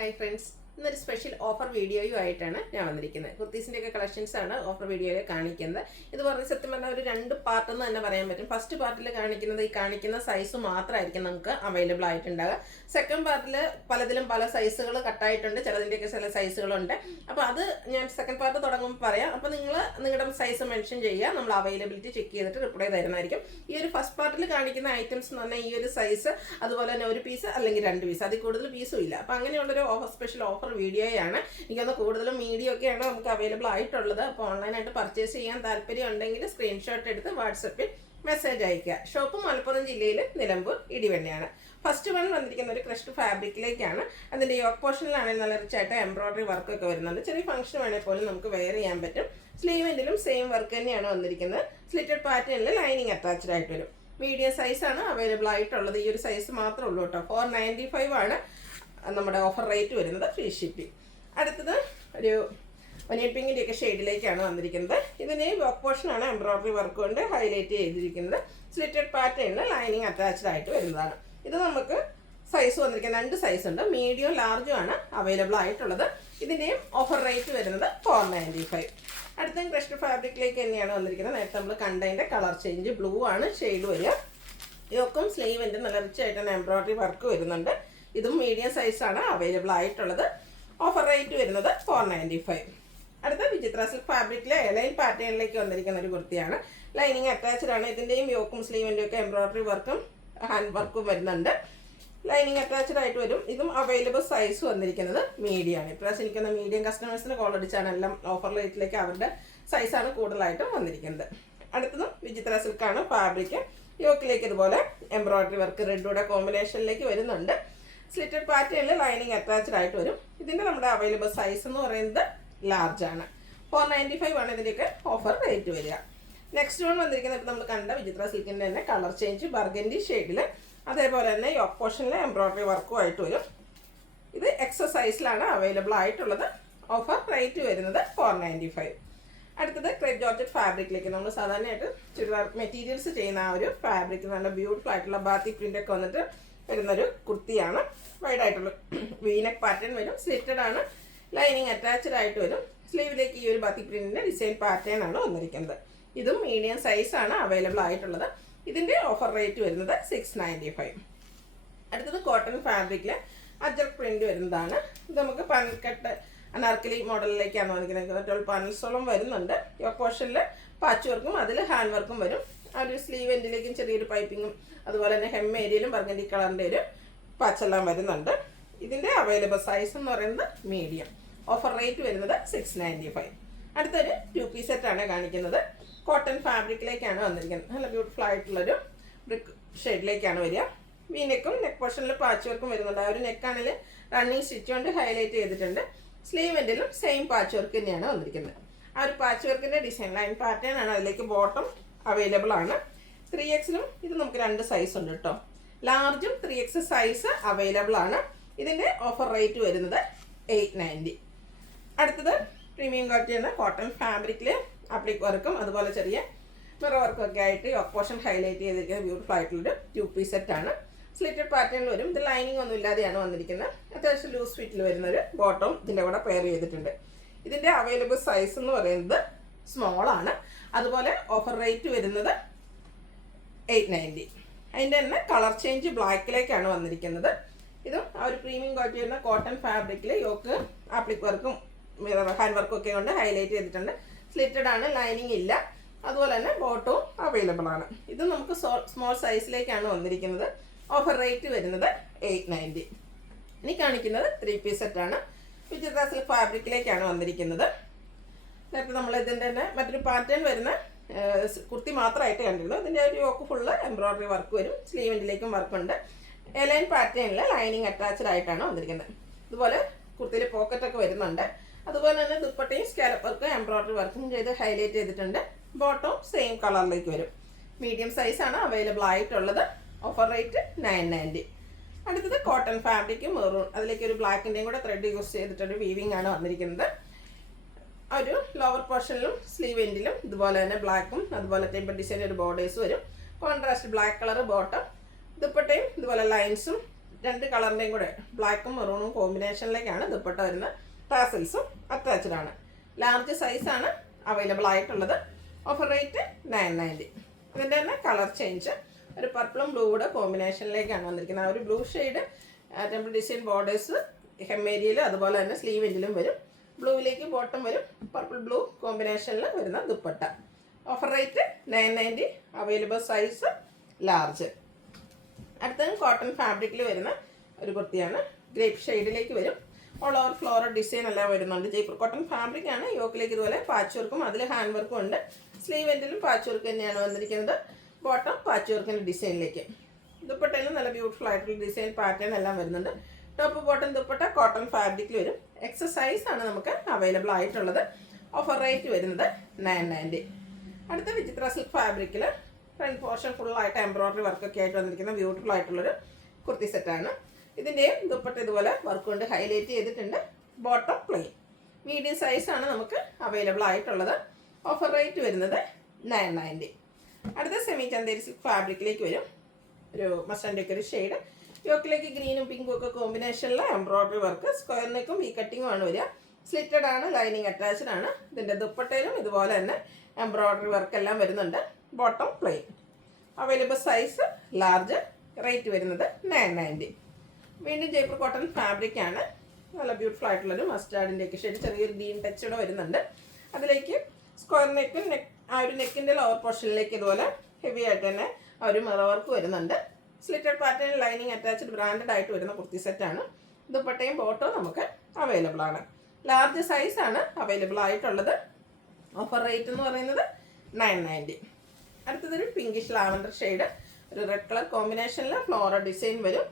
Hi friends, ഇന്നൊരു special offer വീഡിയോയുമായിട്ടാണ് ഞാൻ വന്നിരിക്കുന്നത്. കുർത്തീസിൻ്റെയൊക്കെ കളക്ഷൻസ് ആണ് ഓഫർ വീഡിയോയിൽ കാണിക്കുന്നത്. ഇത് പറഞ്ഞ സത്യം പറഞ്ഞാൽ ഒരു രണ്ട് പാർട്ടെന്ന് തന്നെ പറയാൻ പറ്റും. ഫസ്റ്റ് പാർട്ടിൽ കാണിക്കുന്ന സൈസ് മാത്രമായിരിക്കും നമുക്ക് അവൈലബിൾ ആയിട്ടുണ്ടാകുക. സെക്കൻഡ് പാർട്ടിൽ പലതിലും പല സൈസുകൾ കട്ടായിട്ടുണ്ട്, ചിലതിൻ്റെയൊക്കെ ചില സൈസുകളുണ്ട്. അപ്പോൾ അത് ഞാൻ സെക്കൻഡ് പാർട്ട് തുടങ്ങുമ്പോൾ പറയാം. അപ്പോൾ നിങ്ങൾ നിങ്ങളുടെ സൈസ് മെൻഷൻ ചെയ്യുക, നമ്മൾ അവൈലബിലിറ്റി ചെക്ക് ചെയ്തിട്ട് റിപ്ലൈ തരുന്നതായിരിക്കും. ഈ ഒരു ഫസ്റ്റ് പാർട്ടിൽ കാണിക്കുന്ന ഐറ്റംസ് എന്ന് പറഞ്ഞാൽ ഈ ഒരു സൈസ്, അതുപോലെ തന്നെ ഒരു പീസ് അല്ലെങ്കിൽ രണ്ട് പീസ്, അതിൽ കൂടുതൽ പീസും ഇല്ല. അപ്പോൾ അങ്ങനെയുള്ളൊരു സ്പെഷ്യൽ ഓഫർ വീഡിയോയാണ്. എനിക്കൊന്ന് കൂടുതലും മീഡിയ ഒക്കെയാണ് നമുക്ക് അവൈലബിൾ ആയിട്ടുള്ളത്. അപ്പോൾ ഓൺലൈനായിട്ട് പർച്ചേസ് ചെയ്യാൻ താല്പര്യം ഉണ്ടെങ്കിൽ സ്ക്രീൻഷോട്ട് എടുത്ത് വാട്സപ്പിൽ മെസ്സേജ് അയക്കുക. ഷോപ്പ് മലപ്പുറം ജില്ലയിൽ നിലമ്പൂർ ഇടിവണ്ണയാണ്. ഫസ്റ്റ് വൺ വന്നിരിക്കുന്ന ഒരു ക്രഷ്ഡ് ഫാബ്രിക്കിലേക്കാണ്. അതിൻ്റെ യോക്ക് പോർഷനിലാണെങ്കിൽ നല്ല റിച്ചായിട്ട് എംബ്രോയിഡറി വർക്കൊക്കെ വരുന്നുണ്ട്. ചെറിയ ഫംഗ്ഷൻ വേണേൽ പോലും നമുക്ക് വെയർ ചെയ്യാൻ പറ്റും. സ്ലീവെൻറ്റിലും സെയിം വർക്ക് തന്നെയാണ് വന്നിരിക്കുന്നത്. സ്ലിറ്റഡ് പാറ്റേണിൽ ലൈനിങ് അറ്റാച്ച്ഡ് ആയിട്ട് വരും. മീഡിയം സൈസാണ് അവൈലബിൾ ആയിട്ടുള്ളത്. ഈ ഒരു സൈസ് മാത്രമേ ഉള്ളൂ കേട്ടോ. 495 ആണ് നമ്മുടെ ഓഫർ റേറ്റ് വരുന്നത്, ഫ്രീ ഷിപ്പിംഗ്. അടുത്തത് ഒരു ഒനിയൻ പിങ്കിൻ്റെയൊക്കെ ഷെയ്ഡിലേക്കാണ് വന്നിരിക്കുന്നത്. ഇതിന് വർക്ക് പോർഷനാണ് എംബ്രോയിഡറി വർക്ക് കൊണ്ട് ഹൈലൈറ്റ് ചെയ്തിരിക്കുന്നത്. സ്ലിറ്റഡ് പാറ്റേണിൽ ലൈനിങ് അറ്റാച്ച്ഡ് ആയിട്ട് വരുന്നതാണ്. ഇത് നമുക്ക് സൈസ് വന്നിരിക്കുന്നത് രണ്ട് സൈസ് ഉണ്ട്, മീഡിയം ലാർജും ആണ് അവൈലബിൾ ആയിട്ടുള്ളത്. ഇതിൻ്റെയും ഓഫർ റേറ്റ് വരുന്നത് 495. അടുത്ത ക്രഷ്ഡ് ഫാബ്രിക്കിലേക്ക് തന്നെയാണ് വന്നിരിക്കുന്നത്. നേരത്തെ നമ്മൾ കണ്ടതിൻ്റെ കളർ ചേഞ്ച് ബ്ലൂ ആണ് ഷെയ്ഡ് വരിക. യോക്കും സ്ലീവിൻ്റെ നല്ല റിച്ചായിട്ടാണ് എംബ്രോയിഡറി വർക്ക് വരുന്നുണ്ട്. ഇതും മീഡിയം സൈസാണ് അവൈലബിൾ ആയിട്ടുള്ളത്. ഓഫർ റേറ്റ് വരുന്നത് 495. അടുത്ത വിചിത്ര സിൽക്ക് ഫാബ്രിക്കിലെ എലൈൻ പാറ്റേണിലേക്ക് വന്നിരിക്കുന്ന ഒരു കുർത്തിയാണ്. ലൈനിങ് അറ്റാച്ച്ഡ് ആണ്. ഇതിൻ്റെയും യോക്കും സ്ലീവിൻ്റെയും ഒക്കെ എംബ്രോയിഡറി വർക്കും ഹാൻഡ് വർക്കും വരുന്നുണ്ട്. ലൈനിങ് അറ്റാച്ച്ഡ് ആയിട്ട് വരും. ഇതും അവൈലബിൾ സൈസ് വന്നിരിക്കുന്നത് മീഡിയം ആണ്. ഇപ്രാവശ്യം എനിക്കൊന്ന് മീഡിയം കസ്റ്റമേഴ്സിന് കോൾ അടിച്ചാണ് എല്ലാം ഓഫർ റേറ്റിലേക്ക് അവരുടെ സൈസാണ് കൂടുതലായിട്ടും വന്നിരിക്കുന്നത്. അടുത്തതും വിചിത്ര സിൽക്കാണ് ഫാബ്രിക്. യോക്കിലേക്ക് ഇതുപോലെ എംബ്രോയിഡറി വർക്ക് റെഡൂടെ കോമ്പിനേഷനിലേക്ക് വരുന്നുണ്ട്. സ്ലിറ്റഡ് പാറ്റേണിൽ ലൈനിങ് അറ്റാച്ച്ഡ് ആയിട്ട് വരും. ഇതിൻ്റെ നമ്മുടെ അവൈലബിൾ സൈസ് എന്ന് പറയുന്നത് ലാർജ് ആണ്. 495 ആണ് ഇതിൻ്റെയൊക്കെ ഓഫർ റേറ്റ് വരിക. നെക്സ്റ്റ് വൺ വന്നിരിക്കുന്നത് ഇപ്പോൾ നമ്മൾ കണ്ട വിചിത്ര സിൽക്കിൻ്റെ തന്നെ കളർ ചേഞ്ച് ബർഗൻഡി ഷെയ്ഡിൽ, അതേപോലെ തന്നെ യോക്ക് പോർഷനിലെ എംബ്രോയിഡറി വർക്കും ആയിട്ട് വരും. ഇത് എക്സസൈസിലാണ് അവൈലബിൾ ആയിട്ടുള്ളത്. ഓഫർ റേറ്റ് വരുന്നത് 495. അടുത്തത് ക്രേപ്പ് ജോർജറ്റ് ഫാബ്രിക്കിലേക്ക് നമ്മൾ സാധാരണയായിട്ട് ചുരിദാർ മെറ്റീരിയൽസ് ചെയ്യുന്ന ആ ഒരു ഫാബ്രിക് നല്ല ബ്യൂട്ടിഫുൾ ആയിട്ടുള്ള ബാത്തി പ്രിൻ്റൊക്കെ വന്നിട്ട് വരുന്നൊരു കുർത്തിയാണ്. വൈഡായിട്ടുള്ള വീനക്ക് പാറ്റേൺ വരും. സ്ലിറ്റഡ് ആണ്. ലൈനിങ് അറ്റാച്ച്ഡ് ആയിട്ട് വരും. സ്ലീവിലേക്ക് ഈ ഒരു ബാത്തി പ്രിന്റിന്റെ ഡിസൈൻ പാറ്റേൺ ആണ് വന്നിരിക്കുന്നത്. ഇതും മീഡിയം സൈസാണ് അവൈലബിൾ ആയിട്ടുള്ളത്. ഇതിൻ്റെ ഓഫർ റേറ്റ് വരുന്നത് 695. അടുത്തത് കോട്ടൺ ഫാബ്രിക്കിൽ അജർക്ക് പ്രിന്റ് വരുന്നതാണ്. ഇത് നമുക്ക് പനൽക്കട്ട് അനാർക്കലി മോഡലിലേക്കാണ് വന്നിരിക്കുന്നത്. പനൽസോളം വരുന്നുണ്ട്. യോക്ക് പോർഷനിൽ പാച്ച് വർക്കും അതിൽ ഹാൻഡ് വർക്കും വരും. ആ ഒരു സ്ലീവ് എൻഡിലേക്കും ചെറിയൊരു പൈപ്പിങ്ങും അതുപോലെ തന്നെ ഹെം ഏരിയയിലും ബർഗൻഡി കളറിൻ്റെ ഒരു പാച്ചെല്ലാം വരുന്നുണ്ട്. ഇതിൻ്റെ അവൈലബിൾ സൈസ് എന്ന് പറയുന്നത് മീഡിയം. ഓഫർ റേറ്റ് വരുന്നത് 695. അടുത്തൊരു 2 പീസ് സെറ്റാണ് കാണിക്കുന്നത്. കോട്ടൺ ഫാബ്രിക്കിലേക്കാണ് വന്നിരിക്കുന്നത്. നല്ല ബ്യൂട്ടിഫുൾ ആയിട്ടുള്ളൊരു ബ്രിക്ക് ഷെയ്ഡിലേക്കാണ് വരിക. വീനെക്കും നെക്ക് പോർഷനിൽ പാച്ച് വർക്കും വരുന്നുണ്ട്. ആ ഒരു നെക്കാണെങ്കിൽ റണ്ണിങ് സ്റ്റിച്ച് കൊണ്ട് ഹൈലൈറ്റ് ചെയ്തിട്ടുണ്ട്. സ്ലീവ് എൻഡിലും സെയിം പാച്ച് വർക്ക് തന്നെയാണ് വന്നിരിക്കുന്നത്. ആ ഒരു പാച്ച് വർക്കിൻ്റെ ഡിസൈൻ ലൈൻ പാറ്റേൺ ആണ്. അതിലേക്ക് ബോട്ടം അവൈലബിൾ ആണ്. 3Xലും ഇത് നമുക്ക് രണ്ട് സൈസ് ഉണ്ട് കേട്ടോ. ലാർജും 3X സൈസ് അവൈലബിൾ ആണ്. ഇതിൻ്റെ ഓഫർ റേറ്റ് വരുന്നത് 890. അടുത്തത് പ്രീമിയം ക്വാളിറ്റിയാണ്. കോട്ടൺ ഫാബ്രിക്കിൽ അപ്ലിക് വർക്കും അതുപോലെ ചെറിയ മിറർ വർക്കും ഒക്കെ ആയിട്ട് യോക്ക് പോർഷൻ ഹൈലൈറ്റ് ചെയ്തിരിക്കുന്ന ബ്യൂട്ടിഫുൾ ആയിട്ടുള്ളൊരു 2 പീസ് സെറ്റാണ്. സ്ലിറ്റഡ് പാറ്റേണിൽ വരും. ഇത് ലൈനിങ് ഒന്നും ഇല്ലാതെയാണ് വന്നിരിക്കുന്നത്. അത്യാവശ്യം ലൂസ് ഫിറ്റിൽ വരുന്നൊരു ബോട്ടം ഇതിൻ്റെ കൂടെ പെയർ ചെയ്തിട്ടുണ്ട്. ഇതിൻ്റെ അവൈലബിൾ സൈസ് എന്ന് പറയുന്നത് സ്മോൾ ആണ്. അതുപോലെ ഓഫർ റേറ്റ് വരുന്നത് 890. അതിൻ്റെ തന്നെ കളർ ചേഞ്ച് ബ്ലാക്കിലേക്കാണ് വന്നിരിക്കുന്നത്. ഇതും ആ ഒരു പ്രീമിയം ക്വാളിറ്റി വരുന്ന കോട്ടൺ ഫാബ്രിക്കിൽ യോക്ക് ആപ്ലിക് വർക്കും ഹാൻഡ് വർക്കും ഒക്കെ കൊണ്ട് ഹൈലൈറ്റ് ചെയ്തിട്ടുണ്ട്. സ്ലിറ്റഡ് ആണ്. ലൈനിങ് ഇല്ല. അതുപോലെ തന്നെ ബോട്ടവും അവൈലബിൾ ആണ്. ഇത് നമുക്ക് സ്മോൾ സൈസിലേക്കാണ് വന്നിരിക്കുന്നത്. ഓഫർ റേറ്റ് വരുന്നത് 890. ഇനി കാണിക്കുന്നത് 3 പീസ് സെറ്റാണ്. വിചിത്ര സിൽക്ക് ഫാബ്രിക്കിലേക്കാണ് വന്നിരിക്കുന്നത്. നേരത്തെ നമ്മൾ ഇതിൻ്റെ തന്നെ മറ്റൊരു പാറ്റേൺ വരുന്ന കുർത്തി മാത്രമായിട്ട് കണ്ടിരുന്നു. ഇതിൻ്റെ ഒരു യോക്ക് ഫുള്ള് എംബ്രോയിഡറി വർക്ക് വരും. സ്ലീവെൻഡിലേക്കും വർക്കുണ്ട്. എലൈൻ പാറ്റേണിൽ ലൈനിങ് അറ്റാച്ച്ഡ് ആയിട്ടാണ് വന്നിരിക്കുന്നത്. ഇതുപോലെ കുർത്തിയിൽ പോക്കറ്റൊക്കെ വരുന്നുണ്ട്. അതുപോലെ തന്നെ ദുപ്പട്ടയും സ്കാലപ്പ് വർക്ക് എംബ്രോയിഡറി വർക്കും ചെയ്ത് ഹൈലൈറ്റ് ചെയ്തിട്ടുണ്ട്. ബോട്ടവും സെയിം കളറിലേക്ക് വരും. മീഡിയം സൈസാണ് അവൈലബിൾ ആയിട്ടുള്ളത്. Offer rate 990. അടുത്തത് കോട്ടൺ ഫാബ്രിക്കും മെറൂൺ, അതിലേക്ക് ഒരു ബ്ലാക്കിൻ്റെയും കൂടെ ത്രെഡ് യൂസ് ചെയ്തിട്ടൊരു വീവിംഗ് ആണ് വന്നിരിക്കുന്നത്. ഒരു ലോവർ പോർഷനിലും സ്ലീവ് എൻഡിലും ഇതുപോലെ തന്നെ ബ്ലാക്കും അതുപോലെ ടെമ്പർ ഡിസൈൻ ഒരു ബോർഡേഴ്സ് വരും. Contrast black colour bottom. ദുപ്പട്ടയും ഇതുപോലെ ലൈൻസും രണ്ട് കളറിൻ്റെയും കൂടെ ബ്ലാക്കും മെറൂണും കോമ്പിനേഷനിലേക്കാണ് ദുപ്പട്ട വരുന്നത്. ടാസൽസും അറ്റാച്ച്ഡ് ആണ്. ലാർജ് സൈസാണ് അവൈലബിൾ ആയിട്ടുള്ളത്. Offer rate 990. ഇതിൻ്റെ തന്നെ കളർ ചേഞ്ച് ഒരു പർപ്പിളും ബ്ലൂയുടെ കോമ്പിനേഷനിലേക്കാണ് വന്നിരിക്കുന്നത്. ആ ഒരു blue shade temple design borders hem ഏരിയയിലും അതുപോലെ തന്നെ സ്ലീവ് എൻഡിലും വരും. ബ്ലൂവിലേക്ക് ബോട്ടം വരും. പർപ്പിൾ ബ്ലൂ കോമ്പിനേഷനിൽ വരുന്ന dupatta. Offer rate 990. Available size large. അടുത്തത് കോട്ടൺ ഫാബ്രിക്കിൽ വരുന്ന ഒരു കുർത്തിയാണ്. ഗ്രേപ്പ് ഷെയ്ഡിലേക്ക് വരും. ഓൾ ഓവർ ഫ്ലോറൽ ഡിസൈൻ എല്ലാം വരുന്നുണ്ട്. ജയ്പൂർ കോട്ടൺ ഫാബ്രിക് ആണ്. യോക്കിലേക്ക് ഇതുപോലെ പാച്ച് വർക്കും അതിൽ ഹാൻഡ് വർക്കും ഉണ്ട്. സ്ലീവ് എൻഡിലും പാച്ച് വർക്ക് തന്നെയാണ് വന്നിരിക്കുന്നത്. ബോട്ടം പാച്ച് വർക്കിൻ്റെ ഡിസൈനിലേക്ക്. ദുപ്പട്ടയിലും നല്ല ബ്യൂട്ടിഫുൾ ആയിട്ടുള്ള ഡിസൈൻ പാറ്റേൺ എല്ലാം വരുന്നുണ്ട്. ടോപ്പ് ബോട്ടം ദുപ്പട്ട കോട്ടൺ ഫാബ്രിക്കിൽ വരും. എക്സസൈസ് ആണ് നമുക്ക് അവൈലബിൾ ആയിട്ടുള്ളത്. ഓഫർ റേറ്റ് വരുന്നത് 990. അടുത്ത വിചിത്ര സിൽക്ക് ഫാബ്രിക്കിൽ ഫ്രണ്ട് പോർഷൻ ഫുള്ളായിട്ട് എംബ്രോയ്ഡറി വർക്കൊക്കെ ആയിട്ട് വന്നിരിക്കുന്ന ബ്യൂട്ടിഫുൾ ആയിട്ടുള്ളൊരു കുർത്തി സെറ്റാണ്. ഇതിൻ്റെയും ദുപ്പട്ട ഇതുപോലെ വർക്ക് കൊണ്ട് ഹൈലൈറ്റ് ചെയ്തിട്ടുണ്ട്. Bottom plain. മീഡിയം സൈസാണ് നമുക്ക് അവൈലബിൾ ആയിട്ടുള്ളത്. ഓഫർ റേറ്റ് വരുന്നത് 990. അടുത്ത സെമി ചന്തേരി സിൽക്ക് ഫാബ്രിക്കിലേക്ക് വരും. ഒരു മസ്റ്റൻഡൊക്കെ ഒരു ഷെയ്ഡ്. യോക്കിലേക്ക് ഗ്രീനും പിങ്കും ഒക്കെ കോമ്പിനേഷനിൽ എംബ്രോയ്ഡറി വർക്ക്. സ്ക്വയർ നെക്കും വി കട്ടിങ്ങും ആണ് വരിക. സ്ലിറ്റഡ് ആണ്. ലൈനിങ് അറ്റാച്ച്ഡ് ആണ്. ഇതിൻ്റെ ദുപ്പട്ടയിലും ഇതുപോലെ തന്നെ എംബ്രോയ്ഡറി വർക്ക് എല്ലാം വരുന്നുണ്ട്. Bottom plain. Available size large. Rate വരുന്നത് 990. വീണ്ടും ജയ്പൂർ കോട്ടൺ ഫാബ്രിക് ആണ്. നല്ല ബ്യൂട്ടിഫുൾ ആയിട്ടുള്ളൊരു മസ്റ്റാർഡിൻ്റെ ഒക്കെ ഷെയ്ഡ് ചെറിയൊരു ഗ്രീൻ ടച്ചോടെ വരുന്നുണ്ട്. അതിലേക്ക് സ്ക്വയർ നെക്കും ആ ഒരു നെക്കിൻ്റെ ലോവർ പോർഷനിലേക്ക് ഇതുപോലെ ഹെവി ആയിട്ട് തന്നെ ആ ഒരു മിറർ വർക്ക് വരുന്നുണ്ട്. Slitted pattern lining attached branded ആയിട്ട് വരുന്ന കുർത്തി സെറ്റാണ്. ദുപ്പട്ടയും ബോട്ടവും നമുക്ക് അവൈലബിൾ ആണ്. ലാർജ് സൈസാണ് അവൈലബിൾ ആയിട്ടുള്ളത്. ഓഫർ റേറ്റ് എന്ന് പറയുന്നത് 990. അടുത്തതൊരു പിങ്കിഷ് ലാവൻഡർ ഷെയ്ഡ്. ഒരു റെഡ് കളർ കോമ്പിനേഷനിൽ ഫ്ലോറൽ ഡിസൈൻ വരും.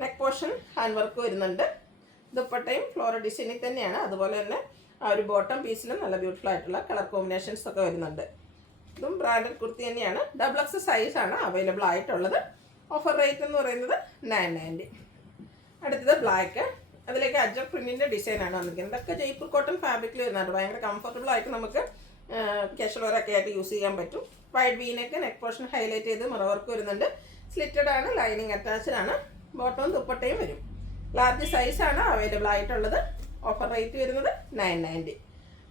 നെക്ക് പോർഷൻ ഹാൻഡ് വർക്ക് വരുന്നുണ്ട്. ദുപ്പട്ടയും ഫ്ലോറൽ ഡിസൈനിൽ തന്നെയാണ്. അതുപോലെ തന്നെ ആ ഒരു ബോട്ടം പീസിലും നല്ല ബ്യൂട്ടിഫുൾ ആയിട്ടുള്ള കളർ കോമ്പിനേഷൻസ് ഒക്കെ വരുന്നുണ്ട്. ഇതും ബ്രാൻഡഡ് കുർത്തി തന്നെയാണ്. XXL സൈസാണ് അവൈലബിൾ ആയിട്ടുള്ളത്. ഓഫർ റേറ്റ് എന്ന് പറയുന്നത് 990. അടുത്തത് ബ്ലാക്ക്. അതിലേക്ക് അജർ പ്രിന്റിൻ്റെ ഡിസൈനാണ് വന്നിരിക്കുന്നത്. ഇതൊക്കെ ജയ്പൂർ കോട്ടൺ ഫാബ്രിക്കിൽ വരുന്നുണ്ട്. ഭയങ്കര കംഫർട്ടബിൾ ആയിട്ട് നമുക്ക് കാഷ്വൽ വെയറൊക്കെ ആയിട്ട് യൂസ് ചെയ്യാൻ പറ്റും. വൈഡ് വീനൊക്കെ നെക്ക് പോർഷൻ ഹൈലൈറ്റ് ചെയ്ത് മിറർ വർക്ക് വരുന്നുണ്ട്. സ്ലിറ്റഡ് ആണ്. ലൈനിങ് അറ്റാച്ച്ഡ് ആണ്. ബോട്ടവും ദുപ്പട്ടയും വരും. ലാർജ് സൈസാണ് അവൈലബിൾ ആയിട്ടുള്ളത്. ഓഫർ റേറ്റ് വരുന്നത് 990.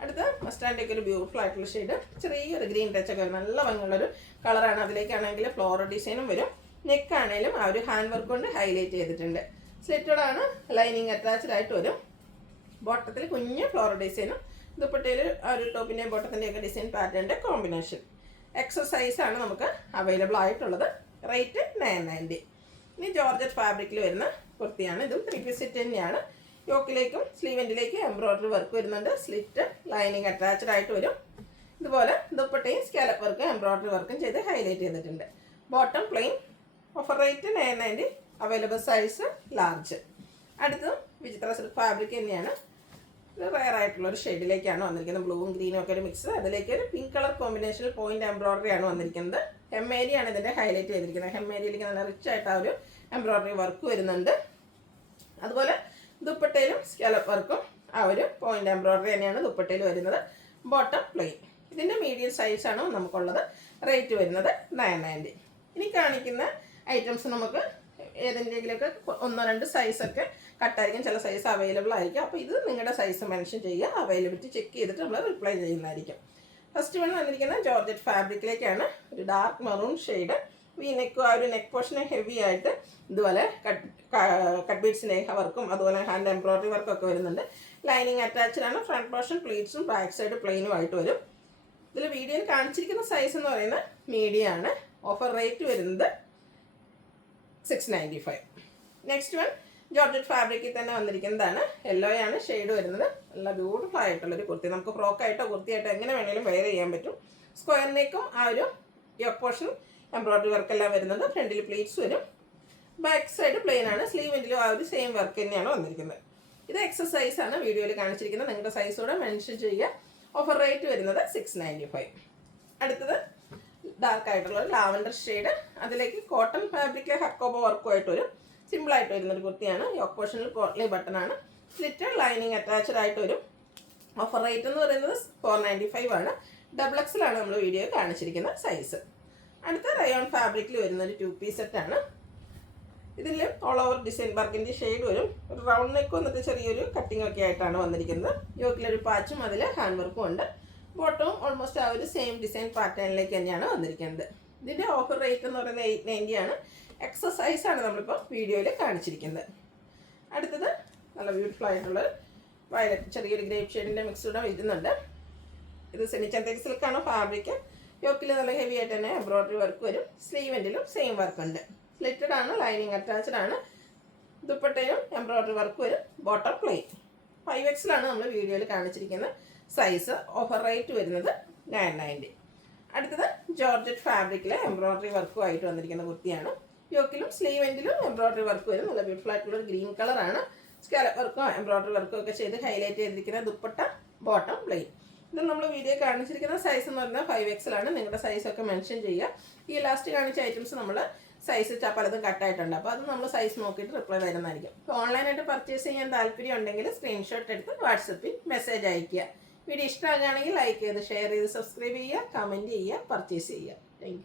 അടുത്ത മസ്റ്റാൻഡൊക്കെ ഒരു ബ്യൂട്ടിഫുൾ ആയിട്ടുള്ള ഷെയ്ഡ്. ചെറിയൊരു ഗ്രീൻ ടച്ചൊക്കെ വരും. നല്ല ഭംഗിയുള്ളൊരു കളറാണ്. അതിലേക്കാണെങ്കിൽ ഫ്ലോറൽ ഡിസൈനും വരും. നെക്ക് ആണെങ്കിലും ആ ഒരു ഹാൻഡ് വർക്ക് കൊണ്ട് ഹൈലൈറ്റ് ചെയ്തിട്ടുണ്ട്. സ്ലിറ്റഡ് ആണ്. ലൈനിങ് അറ്റാച്ച്ഡ് ആയിട്ട് വരും. ബോട്ടത്തിൽ കുഞ്ഞ് ഫ്ലോറൽ ഡിസൈനും ദുപ്പട്ടയിൽ ആ ഒരു ടോപ്പിൻ്റെയും ബോട്ടത്തിൻ്റെയൊക്കെ ഡിസൈൻ പാറ്റേണിൻ്റെ കോമ്പിനേഷൻ. XXL സൈസാണ് നമുക്ക് അവൈലബിൾ ആയിട്ടുള്ളത്. റേറ്റ് 990. ഇനി ജോർജറ്റ് ഫാബ്രിക്കിൽ വരുന്ന കുർത്തിയാണ്. ഇതും 3 പീസ് സെറ്റ് തന്നെയാണ്. യോക്കിലേക്കും സ്ലീവ് എൻഡിലേക്കും എംബ്രോയ്ഡറി വർക്ക് വരുന്നുണ്ട്. സ്ലിറ്റ് ലൈനിങ് അറ്റാച്ച്ഡ് ആയിട്ട് വരും. ഇതുപോലെ ദുപ്പട്ടയും സ്കാലപ്പ് വർക്കും എംബ്രോയ്ഡറി വർക്കും ചെയ്ത് ഹൈലൈറ്റ് ചെയ്തിട്ടുണ്ട്. Bottom plain. Offer rate 990. Available size large. അടുത്തതും വിചിത്ര സിൽക്ക് ഫാബ്രിക് തന്നെയാണ്. ഇത് റയർ ആയിട്ടുള്ള ഒരു ഷെയ്ഡിലേക്കാണ് വന്നിരിക്കുന്നത്. ബ്ലൂവും ഗ്രീനും ഒക്കെ ഒരു മിക്സ്. അതിലേക്ക് ഒരു പിങ്ക് കളർ കോമ്പിനേഷനിൽ പോയിന്റ് എംബ്രോയ്ഡറി ആണ് വന്നിരിക്കുന്നത്. ഹെം ഏരിയ ആണ് ഇതിൻ്റെ ഹൈലൈറ്റ് ചെയ്തിരിക്കുന്നത്. ഹെം ഏരിയയിലേക്ക് നല്ല റിച്ച് ആയിട്ട് ആ ഒരു എംബ്രോയ്ഡറി വർക്ക് വരുന്നുണ്ട്. അതുപോലെ ദുപ്പട്ടയിലും സ്കാലപ്പ് വർക്കും ആ ഒരു പോയിന്റ് എംബ്രോയ്ഡറി തന്നെയാണ് ദുപ്പട്ടയിൽ വരുന്നത്. Bottom plain. ഇതിൻ്റെ മീഡിയം സൈസാണ് നമുക്കുള്ളത്. റേറ്റ് വരുന്നത് 990. ഇനി കാണിക്കുന്ന ഐറ്റംസ് നമുക്ക് ഏതെങ്കിലുമൊക്കെ 1-2 സൈസൊക്കെ കട്ടായിരിക്കും. ചില സൈസ് അവൈലബിൾ ആയിരിക്കും. അപ്പോൾ ഇത് നിങ്ങളുടെ സൈസ് മെൻഷൻ ചെയ്യുക. അവൈലബിലിറ്റി ചെക്ക് ചെയ്തിട്ട് നമ്മൾ റിപ്ലൈ ചെയ്യുന്നതായിരിക്കും. ഫസ്റ്റ് വൺ വന്നിരിക്കുന്ന ജോർജറ്റ് ഫാബ്രിക്കിലേക്കാണ്. ഒരു ഡാർക്ക് മെറൂൺ ഷെയ്ഡ്. ഈ നെക്ക് ആ ഒരു നെക്ക് പോർഷന് ഹെവി ആയിട്ട് ഇതുപോലെ കട്ട് ബീഡ്സിൻ്റെ വർക്കും അതുപോലെ ഹാൻഡ് എംബ്രോയ്ഡറി വർക്കും ഒക്കെ വരുന്നുണ്ട്. ലൈനിങ് അറ്റാച്ച്ഡ് ആണ്. ഫ്രണ്ട് പോർഷൻ പ്ലീറ്റ്സും ബാക്ക് സൈഡ് പ്ലെയിനും ആയിട്ട് വരും. ഇതിൽ വീഡിയോയിൽ കാണിച്ചിരിക്കുന്ന സൈസ് എന്ന് പറയുന്നത് മീഡിയം ആണ്. ഓഫർ റേറ്റ് വരുന്നത് 695. നെക്സ്റ്റ് വൺ ജോർജറ്റ് ഫാബ്രിക്കിൽ തന്നെ വന്നിരിക്കുന്നതാണ്. യെല്ലോയാണ് ഷെയ്ഡ് വരുന്നത്. നല്ല ബ്യൂട്ടിഫുൾ ആയിട്ടുള്ളൊരു കുർത്തി. നമുക്ക് ഫ്രോക്കായിട്ടോ കുർത്തിയായിട്ടോ എങ്ങനെ വേണമെങ്കിലും വെയർ ചെയ്യാൻ പറ്റും. സ്ക്വയർ നെക്കും ആ ഒരു യോക്ക് പോർഷൻ എംബ്രോയ്ഡറി വർക്കെല്ലാം വരുന്നുണ്ട്. ഫ്രണ്ടിൽ പ്ലീറ്റ്സ് വരും. ബാക്ക് സൈഡ് പ്ലെയിൻ ആണ്. സ്ലീവ് എൻഡിലും ആ ഒരു സെയിം വർക്ക് തന്നെയാണ് വന്നിരിക്കുന്നത്. ഇത് XXL സൈസാണ് വീഡിയോയിൽ കാണിച്ചിരിക്കുന്നത്. നിങ്ങളുടെ സൈസോടെ മെൻഷൻ ചെയ്യുക. ഓഫർ റേറ്റ് വരുന്നത് 695. അടുത്തത് ഡാർക്ക് ആയിട്ടുള്ള ഒരു ലാവൻഡർ ഷെയ്ഡ്. അതിലേക്ക് കോട്ടൺ ഫാബ്രിക്കിലെ ഹക്കോബോ വർക്കുമായിട്ട് വരും. സിമ്പിളായിട്ട് വരുന്നൊരു കുർത്തിയാണ്. യോക്ക് പോർഷനിൽ കോട്ട്ലി ബട്ടണാണ്. സ്ലിറ്റ് ലൈനിങ് അറ്റാച്ച്ഡ് ആയിട്ട് വരും. ഓഫർ റേറ്റ് എന്ന് പറയുന്നത് 495 ആണ്. XXL ആണ് നമ്മൾ വീഡിയോ കാണിച്ചിരിക്കുന്ന സൈസ്. അടുത്ത റയോൺ ഫാബ്രിക്കിൽ വരുന്നൊരു 2 പീസ് സെറ്റാണ്. ഇതിൽ ഓൾ ഓവർ ഡിസൈൻ വർക്കിൻ്റെ ഷെയ്ഡ് വരും. ഒരു റൗണ്ട് നെക്ക് വന്നിട്ട് ചെറിയൊരു കട്ടിംഗ് ഒക്കെ ആയിട്ടാണ് വന്നിരിക്കുന്നത്. യോക്കിലൊരു പാച്ചും അതിൽ ഹാൻഡ് വർക്കും ഉണ്ട്. ബോട്ടവും ഓൾമോസ്റ്റ് ആ ഒരു സെയിം ഡിസൈൻ പാറ്റേണിലേക്ക് തന്നെയാണ് വന്നിരിക്കുന്നത്. ഇതിൻ്റെ ഓഫർ റേറ്റ് എന്ന് പറയുന്നത് 890 ആണ്. എക്സസൈസാണ് നമ്മളിപ്പോൾ വീഡിയോയിൽ കാണിച്ചിരിക്കുന്നത്. അടുത്തത് നല്ല ബ്യൂട്ടിഫുൾ ആയിട്ടുള്ള വയലറ്റ് ചെറിയൊരു ഗ്രേപ്പ് ഷെയ്ഡിൻ്റെ മിക്സ് കൂടെ വരുന്നുണ്ട്. ഇത് സെമി ചന്തേരി സിൽക്കാണ് ഫാബ്രിക്. യോക്കിൽ നല്ല ഹെവി ആയിട്ട് തന്നെ എംബ്രോയ്ഡറി വർക്ക് വരും. സ്ലീവെൻറ്റിലും സെയിം വർക്ക് ഉണ്ട്. സ്ലിറ്റഡ് ആണ്, ലൈനിങ് അറ്റാച്ച്ഡ് ആണ്. ദുപ്പട്ടയിലും എംബ്രോയ്ഡറി വർക്ക് വരും. Bottom plain. 5XL ആണ് നമ്മൾ വീഡിയോയിൽ കാണിച്ചിരിക്കുന്ന സൈസ്. ഓഫർ റേറ്റ് വരുന്നത് 990. അടുത്തത് ജോർജറ്റ് ഫാബ്രിക്കിലെ എംബ്രോയ്ഡറി വർക്കും ആയിട്ട് വന്നിരിക്കുന്ന കുർത്തിയാണ്. യോക്കിലും സ്ലീവെൻറ്റിലും എംബ്രോയ്ഡറി വർക്ക് വരും. നല്ല ബ്യൂട്ടിഫുൾ ആയിട്ടുള്ള ഗ്രീൻ കളറാണ്. സ്കാലപ്പ് വർക്കോ എംബ്രോയ്ഡറി വർക്കോ ഒക്കെ ചെയ്ത് ഹൈലൈറ്റ് ചെയ്തിരിക്കുന്ന ദുപ്പട്ട, ബോട്ടം പ്ലെയിൻ. ഇത് നമ്മൾ വീഡിയോ കാണിച്ചിരിക്കുന്ന സൈസ് എന്ന് പറഞ്ഞാൽ 5XL ആണ്. നിങ്ങളുടെ സൈസൊക്കെ മെൻഷൻ ചെയ്യുക. ഈ ലാസ്റ്റ് കാണിച്ച ഐറ്റംസ് നമ്മൾ സൈസ് പലതും കട്ടായിട്ടുണ്ട്. അപ്പോൾ അത് നമ്മൾ സൈസ് നോക്കിയിട്ട് റിപ്ലൈ തരുന്നതായിരിക്കും. അപ്പോൾ ഓൺലൈനായിട്ട് പർച്ചേസ് ചെയ്യാൻ താല്പര്യം ഉണ്ടെങ്കിൽ സ്ക്രീൻഷോട്ട് എടുത്ത് വാട്സപ്പിൽ മെസ്സേജ് അയയ്ക്കുക. വീഡിയോ ഇഷ്ടമാകുകയാണെങ്കിൽ ലൈക്ക് ചെയ്ത് ഷെയർ ചെയ്ത് സബ്സ്ക്രൈബ് ചെയ്യുക, കമൻറ്റ് ചെയ്യുക, പർച്ചേസ് ചെയ്യുക. താങ്ക്